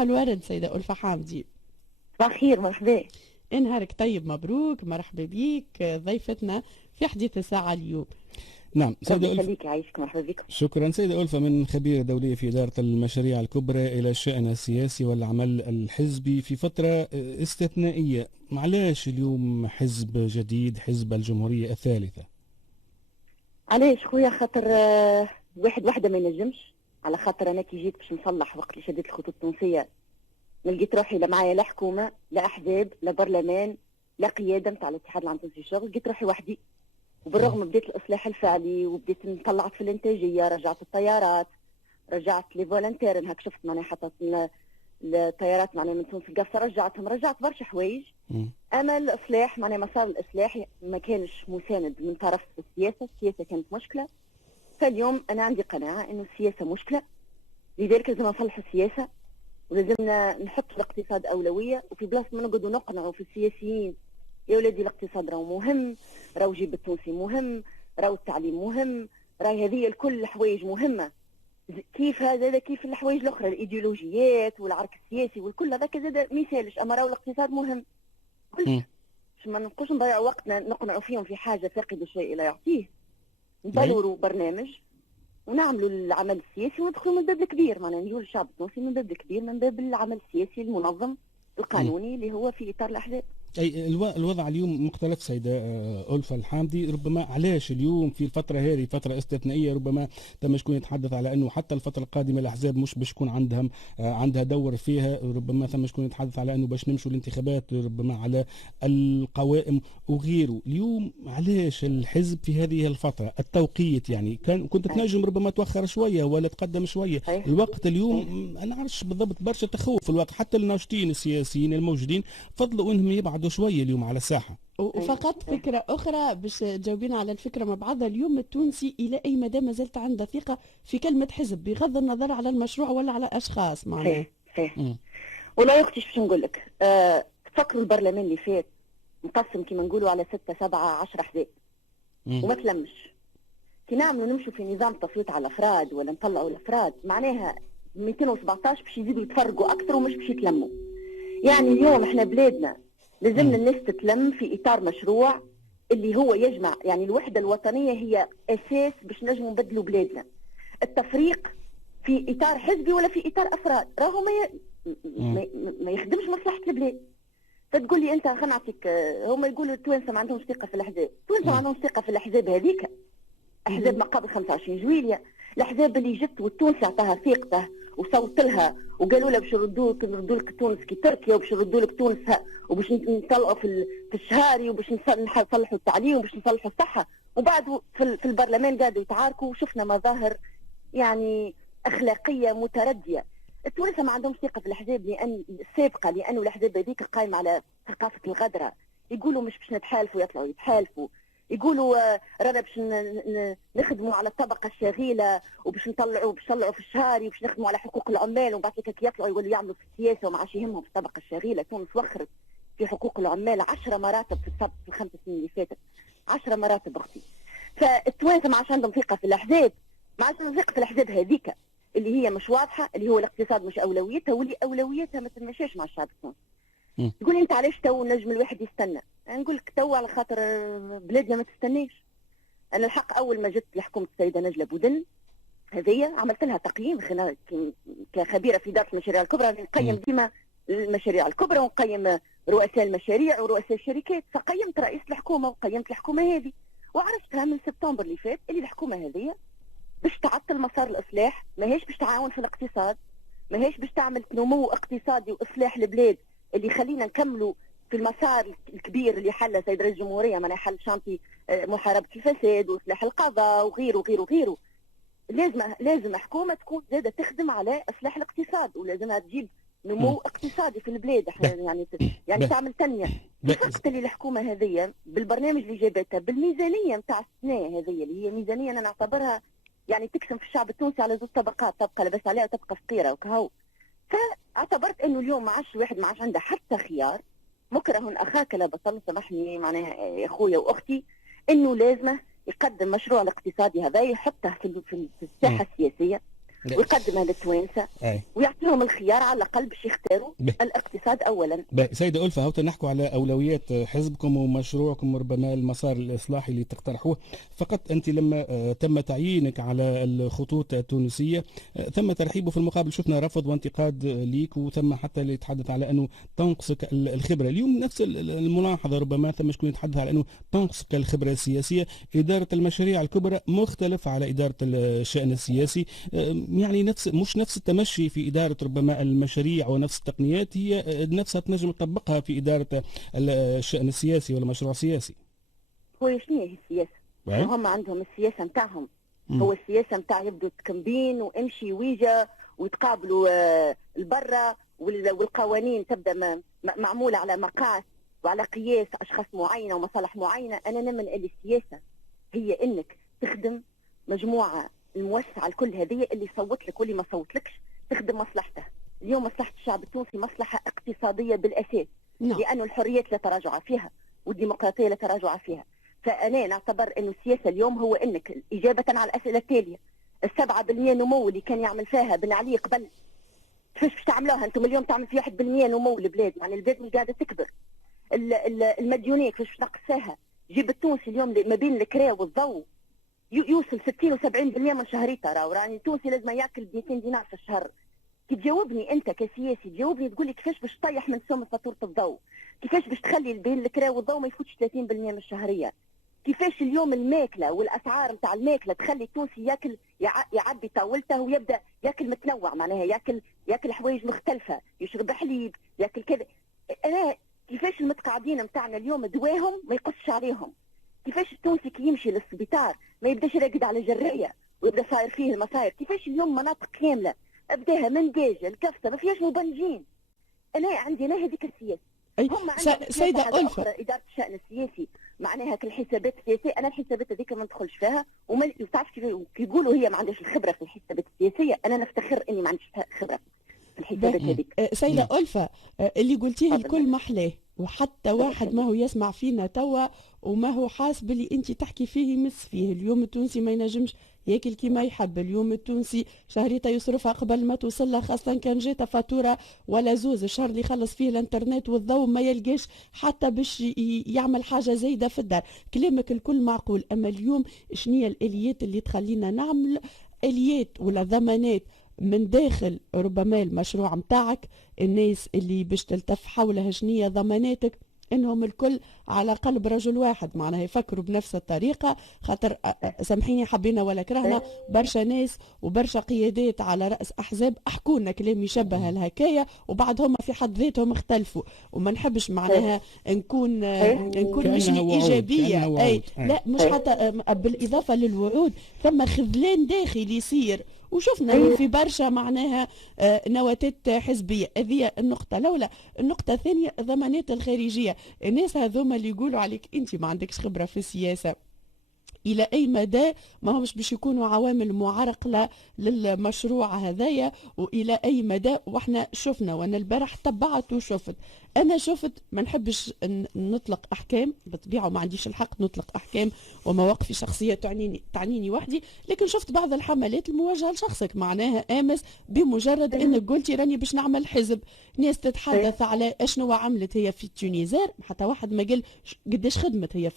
صباح الورد سيدة ألفة حامدي. صباح الخير، مرحبا. نهارك طيب، مبروك، مرحبا بيك ضيفتنا في حديث الساعة اليوم. نعم سيدة ألفة. يخليك، يعيشك، مرحبا بكم. شكرا سيدة ألفة، من خبيرة دولية في إدارة المشاريع الكبرى إلى الشأن السياسي والعمل الحزبي في فترة استثنائية. علاش اليوم حزب جديد، حزب الجمهورية الثالثة؟ علاش خويا؟ خاطر واحد وحده ما ينجمش. على خاطر انا كي جيت باش نصلح وقت اللي شديت الخطوط التونسيه ما لقيت روحي لا معايا لا حكومه لا احزاب لا برلمان لا قياده نتاع الاتحاد العام التونسي للشغل، لقيت روحي وحدي. وبالرغم بديت الاصلاح الفعلي وبديت طلعت في الانتاجيه، رجعت الطيارات، رجعت لي فولنتير، هاك شفت معناها حطت الطيارات معناها من تونس القفصه، رجعت برشا حوايج. اما الاصلاح معناها مسار الاصلاح ما كانش مساند من طرف السياسه كانت مشكله. فاليوم انا عندي قناعه انه السياسه مشكله، لذلك لازم نصلح السياسه ولازمنا نحط الاقتصاد اولويه. وفي بلاصه ما نقعدوا نقنعوا في السياسيين يا ولادي الاقتصاد راهو مهم، راهو جيب التونسي مهم، راهو التعليم مهم، راهي هذه الكل حوايج مهمه. كيف هذا كيف الحوايج الاخرى الايديولوجيات والعرك السياسي والكل هذاك زاد ما يسالش، اما راهو الاقتصاد مهم. باش ما نبقوش نضيعوا وقتنا نقنعوا فيهم في حاجه فاقد الشيء لا يعطيه. ندوروا برنامج ونعملوا العمل السياسي وندخلوا من الباب الكبير، معناها نجيو للشعب التونسي من الباب الكبير، من باب العمل السياسي المنظم القانوني اللي هو في اطار الاحزاب. أي الوضع اليوم مختلف سيدة ألفة الحامدي. ربما علاش اليوم في الفترة هذه فترة استثنائية، ربما تم شكون يتحدث على أنه حتى الفترة القادمة الأحزاب مش باش يكون عندها دور فيها، ربما ثم شكون يتحدث على أنه باش نمشوا الانتخابات ربما على القوائم وغيره. اليوم علاش الحزب في هذه الفترة التوقيت؟ يعني كنت تنجم ربما توخر شوية ولا تقدم شوية الوقت. اليوم أنا نعرفش بالضبط، برشا تخوف الوقت، حتى الناشطين السياسيين الموجودين فضلوا أنهم يبعدوا شويه اليوم على الساحه. وفقط فكره اخرى باش تجاوبين على الفكره مع بعضها، اليوم التونسي الى اي مدى ما زلت عنده ثقه في كلمه حزب بغض النظر على المشروع ولا على اشخاص معناها؟ والله يا اختي شو نقول لك، تفكروا البرلمان اللي فات مقسم كما نقولوا على 6 7 10 احزاب وما تلمش. كي نعملوا نمشوا في نظام تصويت على الافراد ولا نطلعوا الافراد معناها 217 باش يزيدوا يتفرقوا اكثر ومش باش يتلموا. يعني اليوم احنا بلادنا لازمنا الناس تتلم في اطار مشروع اللي هو يجمع، يعني الوحده الوطنيه هي اساس باش نجموا نبدلوا بلادنا. التفريق في اطار حزبي ولا في اطار افراد راهو ما يخدمش مصلحه البلاد. فتقول لي انت خلينا نعطيك، هما يقولوا التوانسه ما عندهمش ثقه في الاحزاب، التوانسه ما عندهمش ثقه في الاحزاب هذيك، احزاب ما قبل 25 جويلية، الاحزاب اللي جت والتونسي عطاها ثقته وصوت لها وقالوا لها باش نردوا لك تونس كي تركيا وباش نردوا لك تونس وباش نطلعوا في الشهاري وباش نصلحوا التعليم وباش نصلحوا الصحه، وبعد في البرلمان قاعدوا يتعاركوا وشفنا مظاهر يعني اخلاقيه مترديه. التوانسه ما عندهمش ثقه في الاحزاب السابقه، لانه الاحزاب هذيك قايمه على ثقافه الغدره، يقولوا مش باش نتحالفوا يطلعوا يتحالفوا، يقولوا رانا باش نخدموا على الطبقه الشغيله وباش نطلعوا في الشهاري وباش نخدموا على حقوق العمال، وبعد كي يطلعوا يقولوا يعملوا في السياسه وما عادش يهمهم في الطبقه الشغيله. تونس وخرت في حقوق العمال 10 مراتب في ال5 سنين اللي فاتت، 10 مراتب اختي. فالتوانسه ما عادش عندهم ثقه في الاحزاب، ما عادش عندهم ثقه في الاحزاب هذيك اللي هي مش واضحه، اللي هو الاقتصاد مش اولويتها واللي اولويتها ما تتمشاش مع الشعب التونسي. تقول انت علاش تو نجم الواحد يستنى؟ نقول لك تو على خاطر بلادنا ما تستناش. انا الحق اول ما جت لحكومه السيده نجله بودن هذه عملت لها تقييم كخبيره في اداره المشاريع الكبرى، نقيم ديما المشاريع الكبرى ونقيم رؤساء المشاريع ورؤساء الشركات. فقيمت رئيس الحكومه وقيمت الحكومه هذه وعرفتها من سبتمبر اللي فات اللي الحكومه هذه باش تعطل مسار الاصلاح، ماهيش باش تعاون في الاقتصاد، ماهيش باش تعمل نمو اقتصادي واصلاح البلاد اللي يخلينا نكملوا في المسار الكبير اللي حل سيد رئيس الجمهوريه، من حل شانتي محاربه الفساد واصلاح القضاء وغيره وغيره وغيره. لازم حكومه تكون زاده تخدم على اصلاح الاقتصاد، ولازمها تجيب نمو اقتصادي في البلاد، يعني تعمل تنميه. الفقط اللي الحكومه هذه بالبرنامج اللي جابتها بالميزانيه نتاع السنه هذه اللي هي ميزانيه انا نعتبرها يعني تقسم في الشعب التونسي على 2 طبقات، طبقه لبس عليها وطبقه فقيره وكهو. فاعتبرت انه اليوم الواحد ما عادش عنده حتى خيار، مكره اخاك لا بطل، سامحني معناها يا اخويا واختي، انه لازمه يقدم مشروع الاقتصادي هذا يحطه في الساحه السياسيه ويقدمها للتوانسه ويعطيهم الخيار على الاقل باش يختاروا الاقتصاد اولا. سيده ألفة، هاو نحكوا على اولويات حزبكم ومشروعكم، ربما المسار الاصلاحي اللي تقترحوه. فقط انت لما تم تعيينك على الخطوط التونسيه ثم ترحيب، وفي المقابل شفنا رفض وانتقاد ليك، وثم حتى اللي يتحدث على انه تنقصك الخبره. اليوم نفس الملاحظه، ربما ثم شكون يتحدث على انه تنقصك الخبره السياسيه. اداره المشاريع الكبرى مختلف على اداره الشان السياسي، يعني مش نفس التمشي في اداره ربما المشاريع ونفس التقنيات هي نفسها تنجم تطبقها في اداره الشان السياسي ولا مشروع سياسي. هو شنو هي السياسه؟ هم عندهم السياسه نتاعهم. هو السياسه نتاع يبدو تكمبين وامشي ويجا ويتقابلوا البرة، والقوانين تبدا معموله على مقاس وعلى قياس اشخاص معينه ومصالح معينه. انا نمن اللي السياسه هي انك تخدم مجموعه الموسعه الكل هذه، اللي صوت لك واللي ما صوتلكش تخدم مصلحته. اليوم مصلحه الشعب التونسي مصلحه اقتصاديه بالاساس، لانه الحريات لا تراجع فيها والديمقراطيه لا تراجع فيها. فانا نعتبر انه السياسه اليوم هو انك اجابه على الاسئله التاليه: ال7% نمو اللي كان يعمل فيها بن علي قبل، كيفاش باش تعملوها انتم اليوم؟ تعمل فيها 1% نمو البلاد، يعني البلاد مش قاعده تكبر. المديونيه كيفاش باش نقصها؟ جيب التونسي اليوم ما بين الكرا والضوء يوصل 60 و70% من شهريته. راني التونسي لازم ياكل 200 دينار في الشهر. كي تجاوبني انت كسياسي، تجاوبني تقول لي كيفاش باش تطيح من سوم فاتوره الضوء؟ كيفاش باش تخلي بين الكرا والضوء ما يفوتش 30% من الشهريه؟ كيفاش اليوم الماكله والاسعار نتاع الماكله تخلي التونسي ياكل يعبي طاولته ويبدا ياكل متنوع، معناها ياكل حوايج مختلفه، يشرب حليب، ياكل كذا. انا كيفاش المتقاعدين نتاعنا اليوم دواهم ما يقصش عليهم؟ كيفاش التونسي كي يمشي للسبيطار ما يبداش راقد على جريه ويبدا صاير فيه المصايب؟ كيفاش اليوم مناطق كامله ابداها من داجه الكفته ما فيهاش مبنجين؟ انا عندي انا هذيك السياسه. هم سيده ألفة اداره الشان السياسي معناها الحسابات السياسيه. انا الحسابات هذيك ما ندخلش فيها، وما تعرفش كي يقولوا هي ما عندهاش الخبره في الحسابات السياسيه. انا نفتخر اني ما عنديش خبره في الحسابات هذيك. سيده ألفة، اللي قلتيه الكل محلاه، وحتى واحد ما هو يسمع فينا توا وما هو حاس باللي انت تحكي فيه يمس فيه. اليوم التونسي ما ينجمش ياكل كيما يحب. اليوم التونسي شهريته يصرفها قبل ما توصل له، خاصة كان جاته فاتورة ولا زوز. الشهر اللي يخلص فيه الانترنت والضوء ما يلقاش حتى باش يعمل حاجة زايدة في الدار. كلامك الكل معقول، أما اليوم شنية الآليات اللي تخلينا نعمل آليات ولا ضمانات من داخل ربما المشروع متاعك؟ الناس اللي باش تلتف حولها شنية ضماناتك؟ انهم الكل على قلب رجل واحد، معناها يفكروا بنفس الطريقه. خاطر سامحيني حبينا ولا كرهنا برشا ناس وبرشا قيادات على راس احزاب احكوا لنا كلام يشبه الهكايا، وبعد هم في حد ذاتهم اختلفوا. وما نحبش معناها نكون مش ايجابيه. اي لا، مش حتى بالاضافه للوعود ثم خذلان داخلي يصير، وشفنا في برشا معناها نواتات حزبيه. هذه النقطه الاولى. النقطه الثانيه الضمانات الخارجيه. الناس هذوما اللي يقولوا عليك انت ما عندكش خبره في السياسه، الى اي مدى ما همش باش يكونوا عوامل معرقله للمشروع هذايا؟ والى اي مدى؟ واحنا شفنا، وانا البارح تبعت وشفت. انا شفت، ما نحبش نطلق احكام بطبيعه، وما عنديش الحق نطلق احكام ومواقفي شخصيه تعنيني وحدي، لكن شفت بعض الحملات الموجهه لشخصك. معناها امس بمجرد انك قلتي راني باش نعمل حزب، ناس تتحدث على اشنو عملت هي في تونيزير، حتى واحد ما قال قداش خدمت هي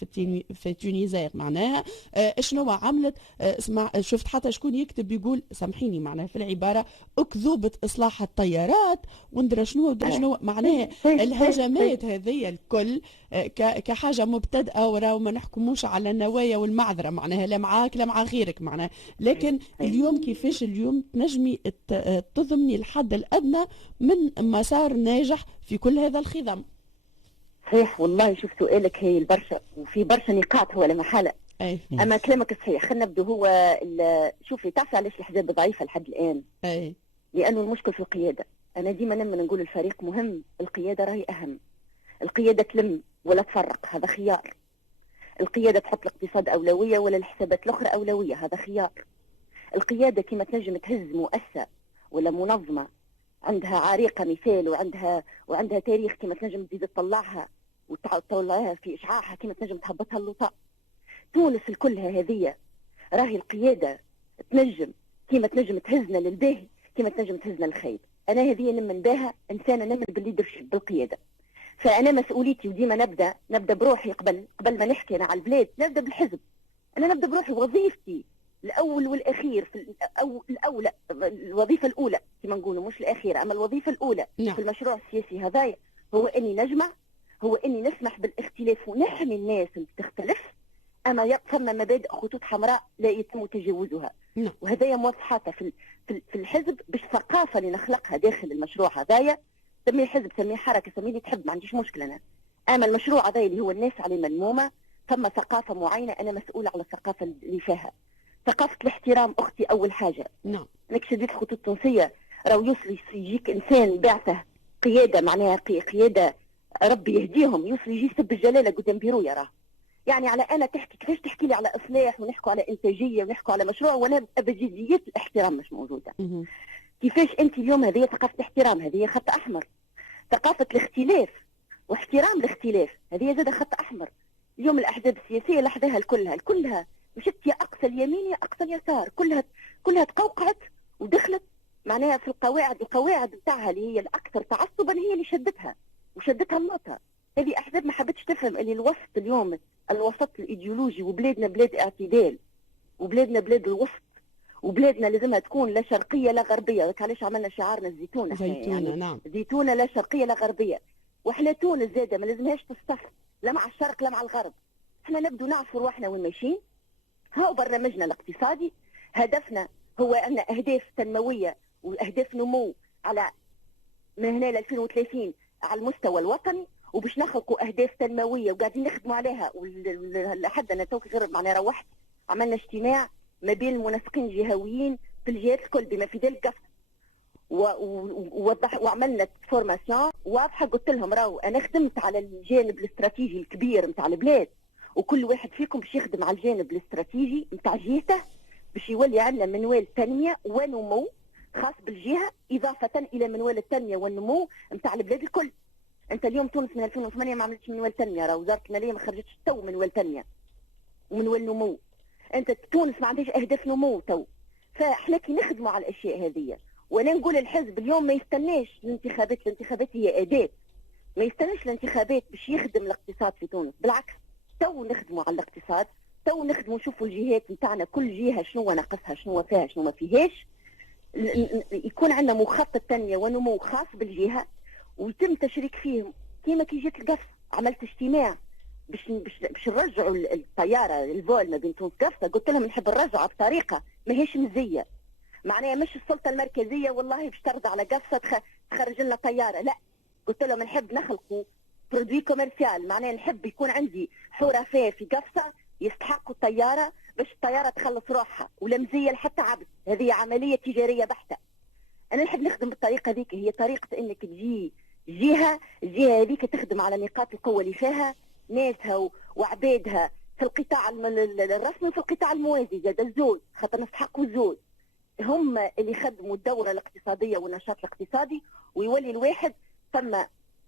في تونيزير. معناها اشنو عملت. اسمع، شفت حتى شكون يكتب يقول، سامحيني معناها في العباره، اكذوبه اصلاح الطيارات وندرى شنو ودرى شنو. معناها الهجمات هذه الكل كحاجه مبتدئه، وراه ما نحكموش على النوايا والمعذره، معناها لا معاك لا مع غيرك معناها. لكن اليوم كيفاش اليوم تنجمي تضمني الحد الادنى من مسار ناجح في كل هذا الخضم؟ صحيح والله. شوف سؤالك هي البرشا، وفي برشا نقاط هو لا محاله. اما كلامك صحيح. خلينا نبدو. هو شوفي، تعرفي علاش الاحزاب ضعيفه لحد الان؟ لانه المشكل في القياده. انا ديما نقول الفريق مهم، القياده راهي اهم. القياده تلم ولا تفرق، هذا خيار. القياده تحط الاقتصاد اولويه ولا الحسابات الاخرى اولويه، هذا خيار. القياده كما تنجم تهز مؤسسه ولا منظمه عندها عريقه مثال وعندها تاريخ، كما تنجم تزيد تطلعها وتطلعها في اشعاعها، كما تنجم تهبطها اللطاء. تونس الكلها هذه راهي القياده تنجم كيما تنجم تهزنا للباهي كيما تنجم تهزنا للخايب. انا هذه نمن بها انسانه نمن بالليدرشيب بالقياده. فانا مسؤوليتي وديما نبدا بروحي قبل ما نحكي انا على البلاد نبدا بالحزب. انا نبدا بروحي، وظيفتي الاول والاخير الاولى، الوظيفه الاولى كما نقولوا مش الاخيره، اما الوظيفه الاولى في المشروع السياسي هذايا هو اني نجمع، هو اني نسمح بالاختلاف ونحمي الناس اللي تختلف، اما ثم مبادئ خطوط حمراء لا يتم تجاوزها. وهذايا موضحاتها في الحزب بالثقافه اللي نخلقها داخل المشروع هذايا. سميه حزب سميه حركه سميه اللي تحب، ما عنديش مشكله انا. اما المشروع هذايا اللي هو الناس عليه ملمومه، ثم ثقافه معينه انا مسؤوله على الثقافه اللي فيها. ثقافه الاحترام اختي اول حاجه. انك شديد الخطوط التونسيه راهو يوصل يجيك انسان بعثه قياده، معناها قياده ربي يهديهم، يوصل يجي يسب الجلاله قدام بيرو يراه. يعني على انا تحكي كيفاش تحكي لي على اصلاح ونحكوا على انتاجيه ونحكوا على مشروع وانا ابجديات الاحترام مش موجوده. كيفاش انت اليوم هذه ثقافه الاحترام، هذه خط احمر. ثقافه الاختلاف واحترام الاختلاف هذه زاد خط احمر. اليوم الاحزاب السياسيه لحظها كلها مشت يا اقصى اليمين يا اقصى اليسار، كلها تقوقعت ودخلت معناها في القواعد بتاعها اللي هي الاكثر تعصبا، هي اللي شدتها النقطه. هذه احزاب ما حبتش تفهم اللي الوسط اليوم، الوسط الايديولوجي، وبلادنا بلاد اعتدال، وبلادنا بلاد الوسط، وبلادنا لازمها تكون لا شرقيه لا غربيه. علاش عملنا شعارنا الزيتونه؟ يعني نعم، زيتونه لا شرقيه لا غربيه. واحنا تونس زاده ما لازمهاش تصطف لا مع الشرق لا مع الغرب. احنا نبدو نعرفوا روحنا وين ماشيين. هاو برنامجنا الاقتصادي، هدفنا هو ان اهداف تنمويه واهداف نمو على من هنا ل 2030 على المستوى الوطني، وباش نخلقوا اهداف تنمويه وقاعدين نخدموا عليها. لحد انا توك غير معناها روحت عملنا اجتماع ما بين المنسقين الجهويين في الجهات الكل بما في ذلك قفص، وعملنا فورماسيون واضحه. قلت لهم راهو انا خدمت على الجانب الاستراتيجي الكبير نتاع البلاد، وكل واحد فيكم باش يخدم على الجانب الاستراتيجي نتاع جهته باش يولي عندنا منوال تنميه ونمو خاص بالجهه، اضافه الى منوال التنميه والنمو نتاع البلاد الكل. انت اليوم تونس من 2008 ما عملتش منوال تنميه، راه وزاره الماليه ما خرجتش تو منوال تنميه ومنوال نمو. انت تونس ما عندهاش اهداف نمو تو. فاحنا كي نخدموا على الاشياء هذه، وانا نقول الحزب اليوم ما يستناش الانتخابات هي اداه، ما يستناش الانتخابات باش يخدم الاقتصاد في تونس. بالعكس، تو نخدموا على الاقتصاد، تو نخدموا نشوفوا الجهات نتاعنا كل جهه شنو ناقصها شنو فيها شنو ما فيهاش، يكون عندنا مخطط تنميه ونمو خاص بالجهه ويتم تشريك فيه. كيما كي جيت القفص عملت اجتماع باش نرجعوا الطياره الفول ما بين تونس قفصه. قلت لهم نحب نرجعها بطريقه ماهيش مزيه، معناها مش السلطه المركزيه والله باش ترد على قفصه تخرج لنا طياره، لا. قلت لهم نحب نخلقوا برودوي كوميرسيال، معناها نحب يكون عندي حرفاء في قفصه يستحقوا الطياره باش الطياره تخلص روحها ولا مزيه لحتى عبد. هذه عمليه تجاريه بحته. انا نحب نخدم بالطريقه ذيك، هي طريقه انك تجي الجهه هذيك تخدم على نقاط القوه اللي فيها ناسها وعبادها في القطاع الرسمي وفي القطاع الموازي زاد الزوج، خاطر نستحقوا الزوج. هم اللي يخدموا الدوره الاقتصاديه والنشاط الاقتصادي، ويولي الواحد ثم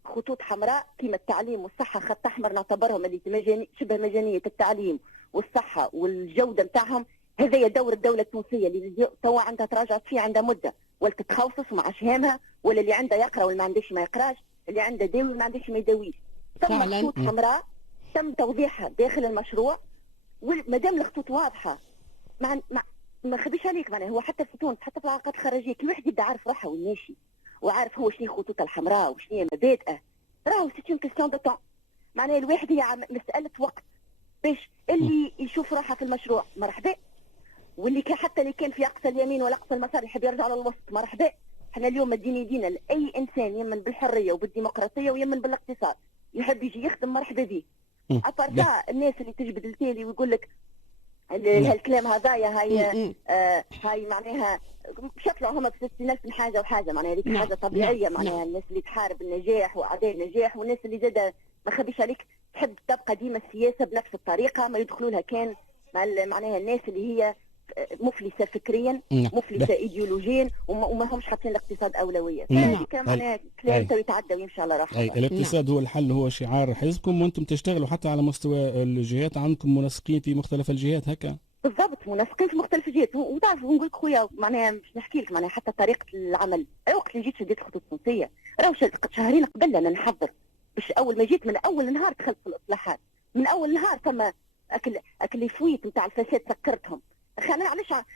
خطوط حمراء كيما التعليم والصحه خط احمر نعتبرهم اللي شبه مجانيه التعليم والصحه والجوده نتاعهم. هذا دور الدوله التونسيه اللي توا عندها تراجعت فيه عندها مده، ولا تتخوصص وما عادش هامها، ولا اللي عنده يقرا ولا ما عندهش ما يقراش، اللي عنده داوي وما عندهش ما يداويش. ثم خطوط حمراء تم توضيحها داخل المشروع، وما دام الخطوط واضحه ما خبيش عليك. معناها هو حتى في تونس حتى في العلاقات الخارجيه كل واحد يبدا عارف روحه وين ماشي، وعارف هو شنو الخطوط الحمراء وشنو هي مبادئه. راهو سي اون كيستيون دو طون، معناها الواحد هي مساله وقت باش اللي يشوف روحه في المشروع مرحبا، واللي حتى اللي كان في اقصى اليمين ولا اقصى المسار يحب يرجع للوسط مرحبا. احنا اليوم مدين يدينا لاي انسان يمن بالحريه وبالديمقراطيه ويمن بالاقتصاد يحب يجي يخدم مرحبا به. ابارتا الناس اللي تجبد التالي ويقول لك هالكلام هذايا هاي معناها شكلهم هما في 60,000 حاجه وحاجه، معناها هذيك حاجه طبيعيه. معناها الناس اللي تحارب النجاح واعداء النجاح، والناس اللي زاده ما خبيش عليك تحب تبقى ديما السياسه بنفس الطريقه، ما يدخلوا لها كان معناها الناس اللي هي مفلسه فكريا مفلسه ايديولوجيا وما همش حاطين الاقتصاد اولويه. هذيك معناها كلام يتعدى ويمشي على راحته. الاقتصاد هو الحل، هو شعار حزبكم، وانتم تشتغلوا حتى على مستوى الجهات، عندكم منسقين في مختلف الجهات هكا؟ بالضبط منسقين في مختلف الجهات. وتعرف نقول لك خويا معناها مش نحكي لك معناها حتى طريقه العمل. وقت اللي جيت شديت الخطوط التونسيه راهو شهرين قبل انا نحضر، باش اول ما جيت من اول نهار دخلت في الاصلاحات، من اول نهار فما اكل فويت نتاع الفساد سكرتهم. انا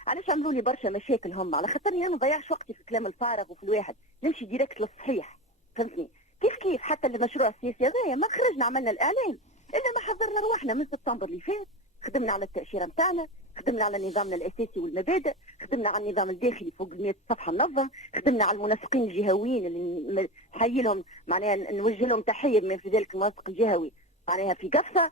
علاش عملوا لي برشا مشاكل هم؟ على خاطرني انا ما نضيعش وقتي في الكلام الفارغ وفي الواحد، نمشي ديريكت للصحيح. فهمتني كيف حتى المشروع السياسي هذايا ما خرجنا عملنا الاعلان الا ما حضرنا رواحنا من سبتمبر اللي فات. خدمنا على التاشيره نتاعنا، خدمنا على نظامنا الاساسي والمبادئ، خدمنا على النظام الداخلي فوق 100 صفحه منظم، خدمنا على المنسقين الجهويين اللي نحيي لهم معناها نوجه لهم تحيه بما في ذلك المنسق الجهوي معناها في قفصه.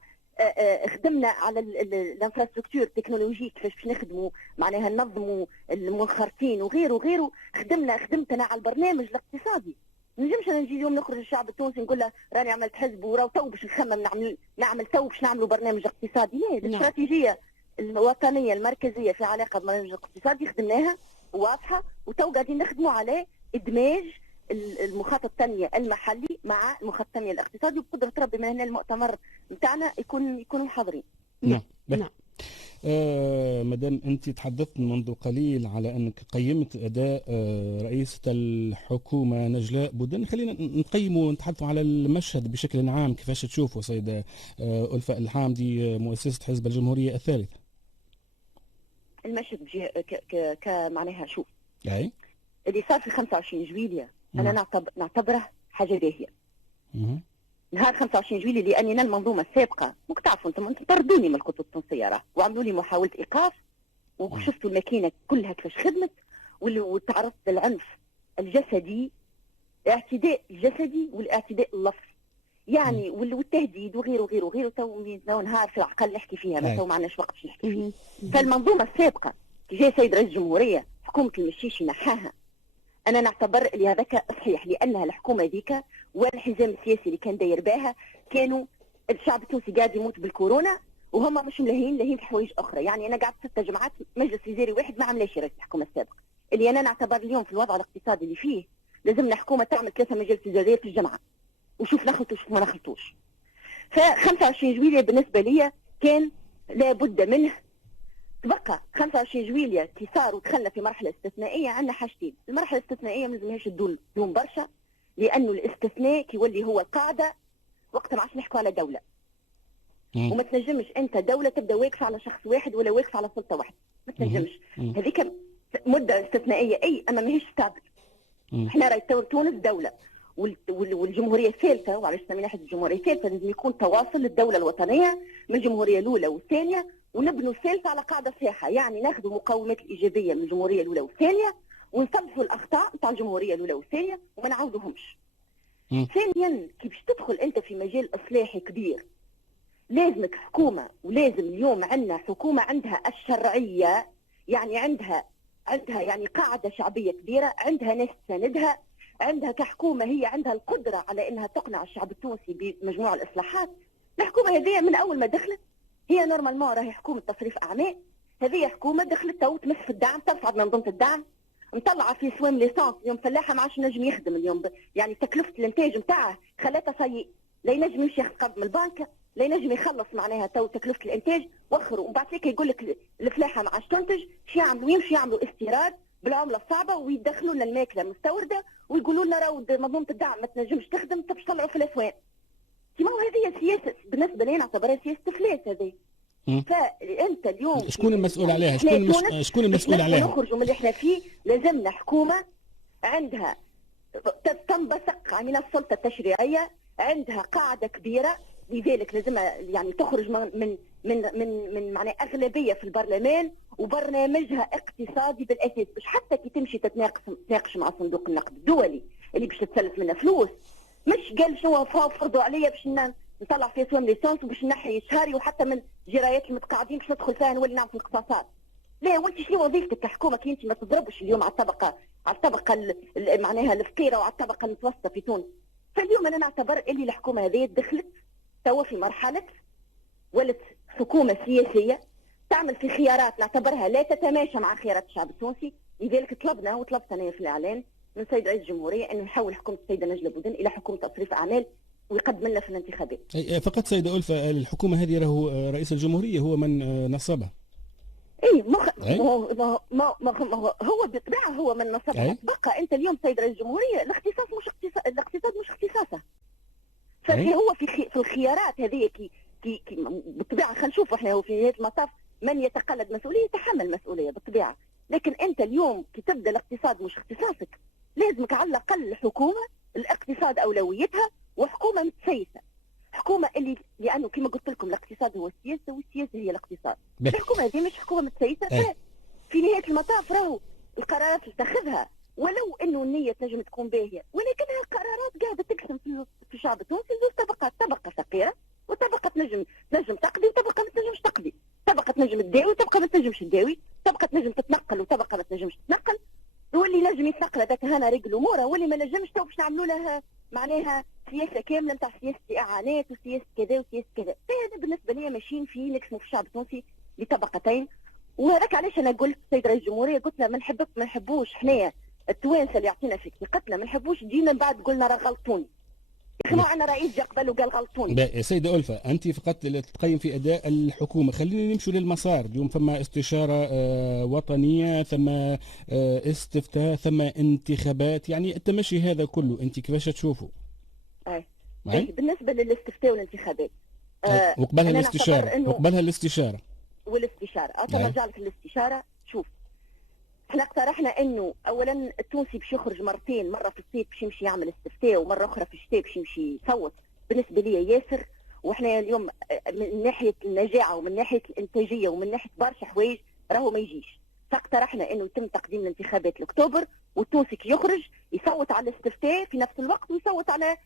خدمنا على الانفراستركتور التكنولوجي كيفاش باش نخدموا معناها ننظموا المنخرطين وغيره. خدمتنا على البرنامج الاقتصادي. ما نجمش انا نجي اليوم نخرج الشعب التونسي نقول له راني عملت حزب وراه تو باش نخمم نعمل تو باش نعملوا برنامج اقتصادي. لا، الاستراتيجيه الوطنيه المركزيه في علاقه بالبرنامج الاقتصادي خدمناها واضحه، وتو قاعدين نخدموا على ادماج المخطط التنميه المحلي مع المخطط التنميه الاقتصادي، وبقدره ربي من هنا المؤتمر نتاعنا يكونوا حاضرين. نعم. مدام انت تحدثت منذ قليل على انك قيمت اداء رئيسة الحكومة نجلاء بودن. خلينا نقيم ونتحدثوا على المشهد بشكل عام، كيفاش تشوفوا سيدة ألفة الحامدي مؤسسة حزب الجمهورية الثالث؟ المشهد معناها شوف اي اللي صار في 25 جويلية انا نعتبره حاجة باهية. نهار 25 جويلية لاني انا المنظومه السابقه ممكن تعرفوا انتم طردوني من الخطوط التونسيه راه، وعملوا لي محاوله ايقاف، وشفتوا الماكينه كلها كيفاش خدمت، وتعرضت للعنف الجسدي، الاعتداء الجسدي والاعتداء اللفظي يعني والتهديد وغيره. تو نهار في العقل نحكي فيها، ما تو ما عندناش وقت نحكي فيه. فالمنظومه السابقه كي جاء سيد رئيس الجمهوريه حكومه المشيشي نحاها، انا نعتبر اللي هذاك صحيح، لانها الحكومه ذيك والحزام السياسي اللي كان داير باها كانوا الشعب التونسي قاعد يموت بالكورونا وهم مش لاهين في حوايج اخرى. يعني انا قعدت 6 جمعات مجلس وزاري واحد ما عملش رئيس الحكومه السابق، اللي انا نعتبر اليوم في الوضع الاقتصادي اللي فيه لازمنا حكومه تعمل 3 مجالس وزاريه في الجمعه وشوف نخلطوا وشوف ما نخلطوش. ف 25 جويلية بالنسبه لي كان لابد منه. تبقى 25 جويلية كي صار ودخلنا في مرحله استثنائيه، عندنا حاجتين. المرحله الاستثنائيه ما لازمهاش تدوم برشا، لانه الاستثناء كي يولي هو القاعده وقت ما عادش نحكوا على دوله. وما تنجمش انت دوله تبدا واقفه على شخص واحد ولا واقفه على سلطه واحده، ما تنجمش. هذيك مده استثنائيه اما ماهيش ستابل. احنا راهي تونس دوله، والجمهوريه الثالثه، وعلاش سمينا حزب الجمهوريه الثالثه لازم يكون تواصل للدوله الوطنيه من الجمهوريه الاولى والثانيه، ونبنوا الثالثه على قاعده صحيحه. يعني ناخذوا مقومات الايجابيه من الجمهوريه الاولى والثانيه ونصلحوا الاخطاء نتاع الجمهوريه الاولى والثانيه وما نعاودوهمش. ثانيا كي باش تدخل انت في مجال اصلاحي كبير لازمك حكومه، ولازم اليوم عندنا حكومه عندها الشرعيه، يعني عندها يعني قاعده شعبيه كبيره، عندها ناس تساندها، عندها كحكومه هي عندها القدره على انها تقنع الشعب التونسي بمجموع الاصلاحات. الحكومه هذه من اول ما دخلت هي نورمالمون راهي حكومه تصريف اعمال. هذه حكومه دخلت تو تمس في الدعم، تصعد منظومه الدعم، مطلعه في سوام ليسانس. اليوم فلاحه ما عادش نجم يخدم اليوم يعني تكلفه الانتاج نتاعه خلاته سيء، لا ينجم يمشي ياخذ قرض من البنك، لا ينجم يخلص معناها تو تكلفه الانتاج وخروا. ومن بعد يقول لك الفلاحه ما عادش تنتج، شو يعملوا؟ يمشي يعملوا استيراد بالعمله الصعبه ويدخلوا لنا الماكله المستورده ويقولوا لنا راهو منظومه الدعم ما تنجمش تخدم، طب طلعوا في الاسواق. كيما هذه سياسه بالنسبه لي نعتبرها سياسه افلاس هذه. فانت اليوم شكون المسؤول عليها؟ شكون المسؤول عليها؟ نخرجوا من اللي احنا فيه، لازمنا حكومه عندها تنبثق من السلطه التشريعيه، عندها قاعده كبيره، لذلك لازمها يعني تخرج من معنى اغلبيه في البرلمان وبرنامجها اقتصادي بالاساس، مش حتى كي تمشي تتناقش مع صندوق النقد الدولي اللي باش تتسلف منه فلوس، مش قال شنو فرضوا عليا باش نطلع في سوام ليسونس وباش نحي شهري وحتى من جرايات المتقاعدين باش ندخل فيها نولي نعمل في الاقتصاد. لا، وانت شنو وظيفتك كحكومه كي انت ما تضربش اليوم على الطبقه معناها الفقيره وعلى الطبقه المتوسطه في تونس. فاليوم انا نعتبر اللي الحكومه هذه دخلت توا في مرحله ولت حكومه سياسيه تعمل في خيارات نعتبرها لا تتماشى مع خيارات الشعب التونسي. لذلك طلبنا وطلبت انا في الاعلان من السيد رئيس الجمهوريه انه نحول حكومه السيده نجلاء بودن الى حكومه تصريف اعمال ويقدم لنا في الانتخابات. فقط سيده ألفة، الحكومه هذه راهو رئيس الجمهوريه هو من نصبها. اي أي. هو بالطبيعه هو من نصبها. بقى انت اليوم سيد رئيس الجمهوريه الاقتصاد مش اختصاصه. ففي هو في الخيارات هذه كي بالطبيعه خلينا نشوفوا احنا في نهايه المطاف من يتقلد مسؤوليه يتحمل مسؤوليه بالطبيعه. لكن انت اليوم كي تبدا الاقتصاد مش اختصاصك لازمك على الاقل حكومه الاقتصاد اولويتها، وحكومه متسيسه، حكومه اللي لانه كما قلت لكم الاقتصاد هو السياسه والسياسه هي الاقتصاد. الحكومه هذه مش حكومه متسيسه. في نهايه المطاف راهو القرارات اللي تاخذها ولو انه النيه تنجم تكون باهيه، ولكنها قرارات قاعده تقسم في الشعب التونسي زوج طبقات، طبقه فقيره وطبقه تنجم تقضي وطبقه ما تنجمش تقضي، طبقه تنجم تداوي وطبقه ما تنجمش تداوي، طبقه تنجم تتنقل وطبقه ما تنجمش تتنقل. واللي نجم يتنقل هذاك هنا رجل اموره، واللي ما نجمش تو باش نعملوا له معناها سياسه كامله نتاع سياسه اعانات وسياسه كذا وسياسه كذا. فهذا بالنسبه لي ماشيين فيه نقسموا في الشعب التونسي لطبقتين. وهذاك علاش انا قلت سيد رئيس الجمهوريه قلت له ما نحبوش حنايا التوانسه اللي يعطينا في ثقتنا، ما نحبوش جينا من بعد قلنا راه غلطوني. احنا عندنا رئيس جا قبل وقال غلطوني. سيدة ألفة، أنت فقط تقيم في أداء الحكومة، خلينا نمشوا للمسار. اليوم ثم استشارة وطنية، ثم استفتاء، ثم انتخابات، يعني التمشي هذا كله أنت كيفاش تشوفه؟ بالنسبة للاستفتاء والانتخابات وقبلها الاستشارة والاستشارة نرجع لك الاستشارة. شوف احنا اقترحنا انه اولا التونسي باش يخرج مرتين، مره في الصيف باش يمشي يعمل استفتاء ومره اخرى في الشتاء باش يمشي يصوت. بالنسبه لي ياسر، واحنا اليوم من ناحيه النجاعه ومن ناحيه الانتاجيه ومن ناحيه برشا حوايج راهو ما يجيش. فاقترحنا انه يتم تقديم الانتخابات لاكتوبر، والتونسي كي يخرج يصوت على الاستفتاء في نفس الوقت، ويصوت على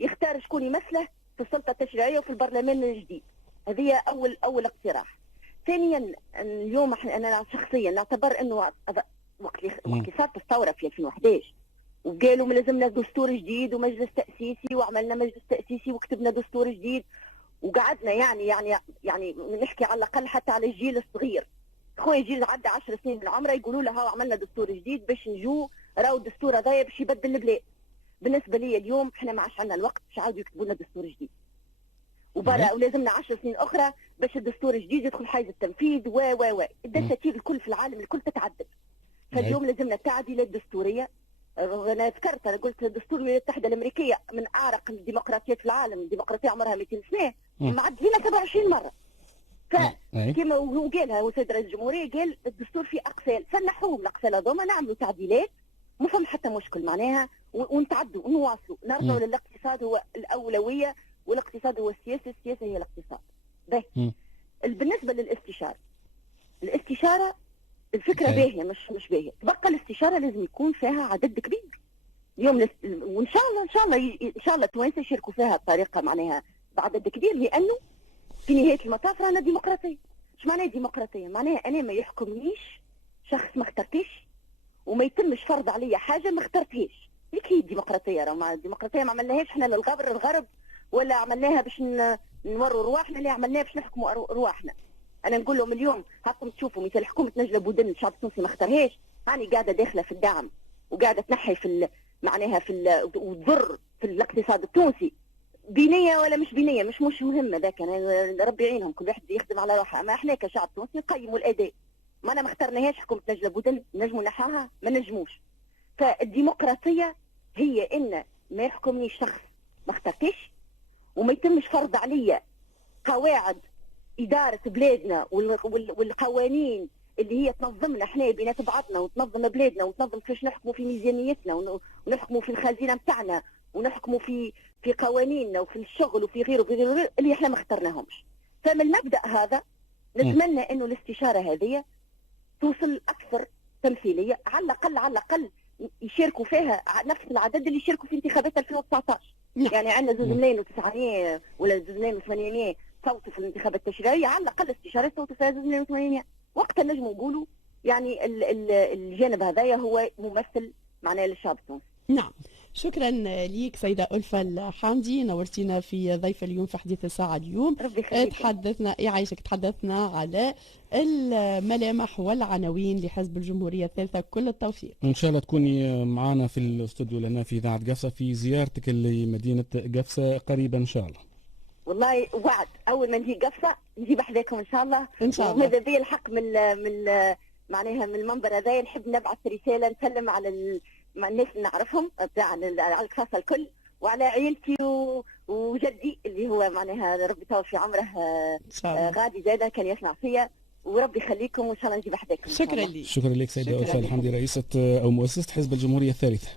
يختار شكون يمثله في السلطه التشريعيه وفي البرلمان الجديد. هذه اول اقتراح. ثانيا اليوم انا شخصيا نعتبر انه وقت اللي صارت الثوره في 2011 وقالوا لازمنا دستور جديد ومجلس تاسيسي، وعملنا مجلس تاسيسي وكتبنا دستور جديد، وقعدنا يعني نحكي على الاقل حتى على الجيل الصغير. خويا جيل عدى 10 سنين من عمره يقولوا له هاو عملنا دستور جديد باش نجو راهو الدستور هذايا باش يبدل البلاد. بالنسبه لي اليوم احنا ما عادش عندنا الوقت باش يعاودوا يكتبوا لنا دستور جديد، ولازمنا 10 سنين اخرى باش الدستور الجديد يدخل حيز التنفيذ و الدساتير الكل في العالم الكل تتعدل. فاليوم لازمنا تعديلات دستوريه. انا ذكرت، انا قلت دستور الولايات المتحده الامريكيه من اعرق الديمقراطيات في العالم، الديمقراطيه عمرها 200 سنه معدلينها 27 مره. فكما هو قالها هو سيد رئيس الجمهوريه قال الدستور فيه اقفال، فنحوهم الاقفال هذوما نعملوا تعديلات ما فهم حتى مشكل معناها، ونتعدوا ونواصلوا نرجعوا للاقتصاد هو الاولويه، والاقتصاد هو السياسه، السياسه هي الاقتصاد. بالنسبه الاستشاره الفكره باهيه مش باهيه، تبقى الاستشاره لازم يكون فيها عدد كبير اليوم وان شاء الله التوانسه يشاركوا فيها بطريقه معناها بعدد كبير، لانه في نهايه المطاف رانا ديمقراطيه. ايش معناها ديمقراطيه؟ معناها انا ما يحكمنيش شخص ما اخترتش، وما يتمش فرض عليا حاجه ما اخترتهاش. هيك هي الديمقراطيه. راه الديمقراطيه ما عملناهاش احنا للغرب ولا عملناها باش نوروا رواحنا، اللي عملناها باش نحكموا رواحنا. انا نقول لهم اليوم هاكم تشوفوا مثال حكومه نجله بودن الشعب التونسي ما اختارهاش، هاني قاعده داخله في الدعم وقاعده تنحي معناها وتضر في الاقتصاد التونسي. بنيه ولا مش بنيه مش مهم ذاك، انا ربي يعينهم كل واحد يخدم على روحه. اما احنا كشعب تونسي نقيموا الاداء. ما انا ما اخترناهاش حكومه نجله بودن، نجموا نحاها ما نجموش. فالديمقراطيه هي ان ما يحكمنيش شخص ما اخترتش، وما يتمش فرض عليا قواعد إدارة بلادنا والقوانين اللي هي تنظمنا احنا بينات بعضنا وتنظم بلادنا وتنظم كيفاش نحكموا في ميزانيتنا ونحكموا في الخزينة متاعنا ونحكموا في قوانيننا وفي الشغل وفي غيره اللي احنا ما اخترناهمش. فمن المبدأ هذا نتمنى انه الاستشارة هذه توصل اكثر تمثيلية، على الاقل يشاركوا فيها نفس العدد اللي يشاركوا في انتخابات 2019. يعني عندنا 2,900 ولا 2,800 صوتوا في الانتخابات التشريعيه، على الاقل استشارات صوتوا فيها 2,800. وقتها نجموا نقولوا يعني الجانب هذايا هو ممثل معناه للشعب التونسي. نعم، شكرا ليك سيدة ألفة الحامدي، نورتينا في ضيف اليوم في حديث الساعة اليوم. تحدثنا على الملامح والعناوين لحزب الجمهورية الثالثة. كل التوفيق ان شاء الله تكوني معنا في الاستوديو لنا في اذاعة قفصة في زيارتك لمدينة قفصة قريبا ان شاء الله. والله وعد اول ما نجي قفصه نجيب حذاكم ان شاء الله. ان شاء الله. وماذا بيا الحق من معناها من المنبر هذا نحب نبعث رساله نسلم على مع الناس اللي نعرفهم تاع على القفاصه الكل، وعلى عيلتي وجدي اللي هو معناها ربي يطول في عمره غادي زاده كان يسمع فيا، وربي يخليكم وان شاء الله نجيب حذاكم. شكرا لك. شكرا لك سيدة ألفا الحمدي، رئيسة أو مؤسسة حزب الجمهورية الثالثة.